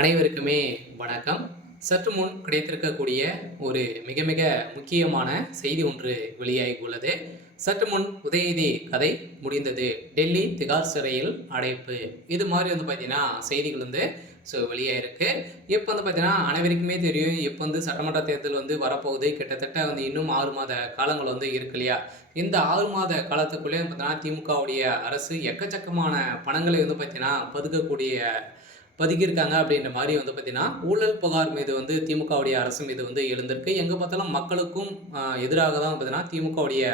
அனைவருக்குமே வணக்கம். சற்று முன் கிடைத்திருக்கக்கூடிய ஒரு மிக மிக முக்கியமான செய்தி ஒன்று வெளியாகி உள்ளது. சற்று முன் உதயநிதி கதை முடிந்தது. டெல்லி திகார் சிறையில் அடைப்பு. இது மாதிரி பார்த்தீங்கன்னா செய்திகள் வெளியாயிருக்கு. இப்போ பார்த்தீங்கன்னா அனைவருக்குமே தெரியும். இப்போ சட்டமன்ற தேர்தல் வரப்போகுது. கிட்டத்தட்ட இன்னும் 6 மாத காலங்கள் இருக்கு இல்லையா? இந்த 6 மாத காலத்துக்குள்ளே பார்த்தீங்கன்னா திமுகவுடைய அரசு எக்கச்சக்கமான பணங்களை பார்த்தீங்கன்னா பதுக்கியிருக்காங்க அப்படின்ற மாதிரி பார்த்தீங்கன்னா, ஊழல் புகார் மீது திமுகவுடைய அரசு மீது எழுந்திருக்கு. எங்க பார்த்தாலும் மக்களுக்கும் எதிராக தான் பார்த்தீங்கன்னா, திமுகவுடைய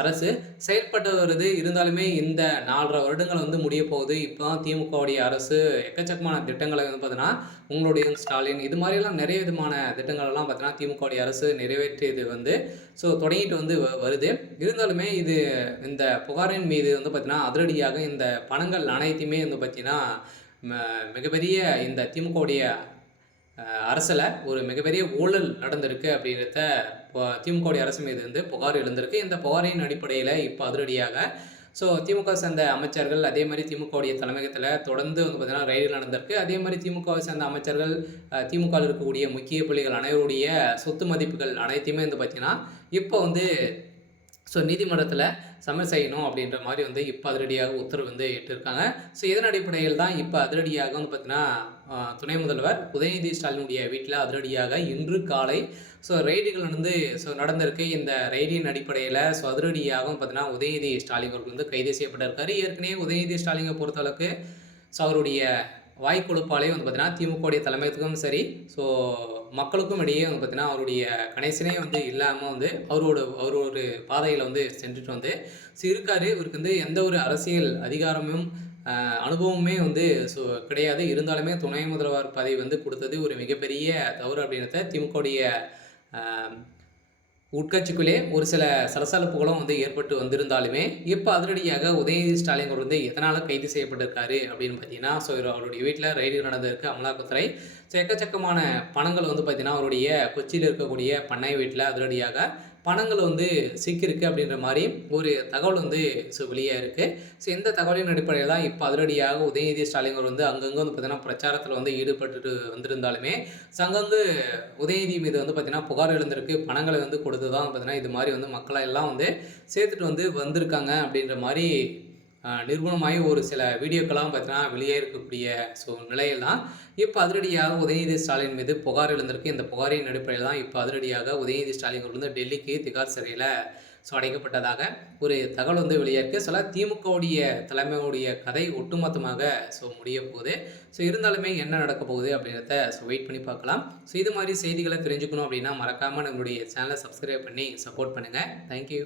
அரசு செயல்பட்டு வருது. இருந்தாலுமே இந்த 4 1/2 வருடங்கள் முடியப் போகுது. இப்போ தான் திமுகவுடைய அரசு எக்கச்சக்கமான திட்டங்களை பார்த்தீங்கன்னா, உங்களுடைய ஸ்டாலின் இது மாதிரிலாம் நிறைய விதமான திட்டங்கள் எல்லாம் பார்த்தீங்கன்னா, திமுகவுடைய அரசு நிறைவேற்றியது தொடங்கிட்டு வருது. இருந்தாலுமே இந்த புகாரின் மீது பார்த்தீங்கன்னா, அதிரடியாக இந்த பணங்கள் அனைத்தையுமே பார்த்தீங்கன்னா மிகப்பெரிய இந்த திமுகவுடைய அரசில் ஒரு மிகப்பெரிய ஊழல் நடந்திருக்கு அப்படின்றத திமுகவுடைய அரசு மீது புகார் எழுந்திருக்கு. இந்த புகாரின் அடிப்படையில் இப்போ அதிரடியாக திமுக சேர்ந்த அமைச்சர்கள் அதே மாதிரி திமுகவுடைய தலைமையகத்தில் தொடர்ந்து பார்த்தீங்கன்னா ரைடுகள் நடந்திருக்கு. அதே மாதிரி திமுகவை சேர்ந்த அமைச்சர்கள் திமுகவில் இருக்கக்கூடிய முக்கிய புள்ளிகள் அனைவருடைய சொத்து மதிப்புகள் அனைத்தையுமே பார்த்தீங்கன்னா இப்போ நீதிமன்றத்தில் சமர் செய்யணும் அப்படின்ற மாதிரி இப்போ அதிரடியாக உத்தரவு இட்டிருக்காங்க. இதன் அடிப்படையில் தான் இப்போ அதிரடியாக பார்த்தீங்கன்னா துணை முதல்வர் உதயநிதி ஸ்டாலினுடைய வீட்டில் அதிரடியாக இன்று காலை ரெய்டுகள் நடந்திருக்கு. இந்த ரெய்டின் அடிப்படையில் அதிரடியாக பார்த்தீங்கன்னா உதயநிதி ஸ்டாலின் அவர்கள் கைது செய்யப்பட்டிருக்காரு. ஏற்கனவே உதயநிதி ஸ்டாலினை பொறுத்தளவுக்கு அவருடைய வாய்க்கொழுப்பாலே பார்த்தீங்கன்னா திமுகவுடைய தலைமையகத்துக்கும் சரி மக்களுக்கும் இடையே பார்த்தீங்கன்னா அவருடைய கணேசனே இல்லாமல் அவரோட பாதையில் சென்றுட்டு இருக்காரு. இவருக்கு எந்த ஒரு அரசியல் அதிகாரமும் அனுபவமே கிடையாது. இருந்தாலுமே துணை முதல்வர் பதவி கொடுத்தது ஒரு மிகப்பெரிய தவறு அப்படின்றத திமுகவுடைய உட்கட்சிக்குள்ளே ஒரு சில சலசலப்புகளும் ஏற்பட்டு வந்திருந்தாலுமே இப்போ அதிரடியாக உதயநிதி ஸ்டாலின் எதனால் கைது செய்யப்பட்டிருக்காரு அப்படின்னு பார்த்தீங்கன்னா அவருடைய வீட்டில் ரைடு நடந்திருக்கு அமலாக்கத்துறை. எக்கச்சக்கமான பணங்கள் பார்த்தீங்கன்னா அவருடைய கொச்சியில் இருக்கக்கூடிய பண்ணை வீட்டில் அதிரடியாக பணங்கள் சிக்கியிருக்கு அப்படின்ற மாதிரி ஒரு தகவல் வெளியாக இருக்குது. இந்த தகவலின் அடிப்படையில் தான் இப்போ அதிரடியாக உதயநிதி ஸ்டாலின் அங்கங்கே பார்த்தீங்கன்னா பிரச்சாரத்தில் ஈடுபட்டு வந்திருந்தாலுமே அங்கங்கு உதயநிதி மீது பார்த்தீங்கன்னா புகார் எழுந்திருக்கு. பணங்களை கொடுத்து தான் பார்த்தீங்கன்னா இது மாதிரி மக்களை எல்லாம் சேர்த்துட்டு வந்திருக்காங்க அப்படின்ற மாதிரி நிறுவனமாகி ஒரு சில வீடியோக்கெல்லாம் பார்த்தீங்கன்னா வெளியே இருக்கக்கூடிய நிலையில் தான் இப்போ அதிரடியாக உதயநிதி ஸ்டாலின் மீது புகார் எழுந்திருக்கு. இந்த புகாரின் அடிப்படையில் தான் இப்போ அதிரடியாக உதயநிதி ஸ்டாலின் டெல்லிக்கு திகார் சிறையில் அடைக்கப்பட்டதாக ஒரு தகவல் வெளியே இருக்குது. திமுகவுடைய தலைமையுடைய கதை ஒட்டுமொத்தமாக முடிய போகுது. இருந்தாலுமே என்ன நடக்க போகுது அப்படின்றத வெயிட் பண்ணி பார்க்கலாம். இது மாதிரி செய்திகளை தெரிஞ்சுக்கணும் அப்படின்னா மறக்காமல் நம்மளுடைய சேனலை சப்ஸ்கிரைப் பண்ணி சப்போர்ட் பண்ணுங்கள். தேங்க்யூ.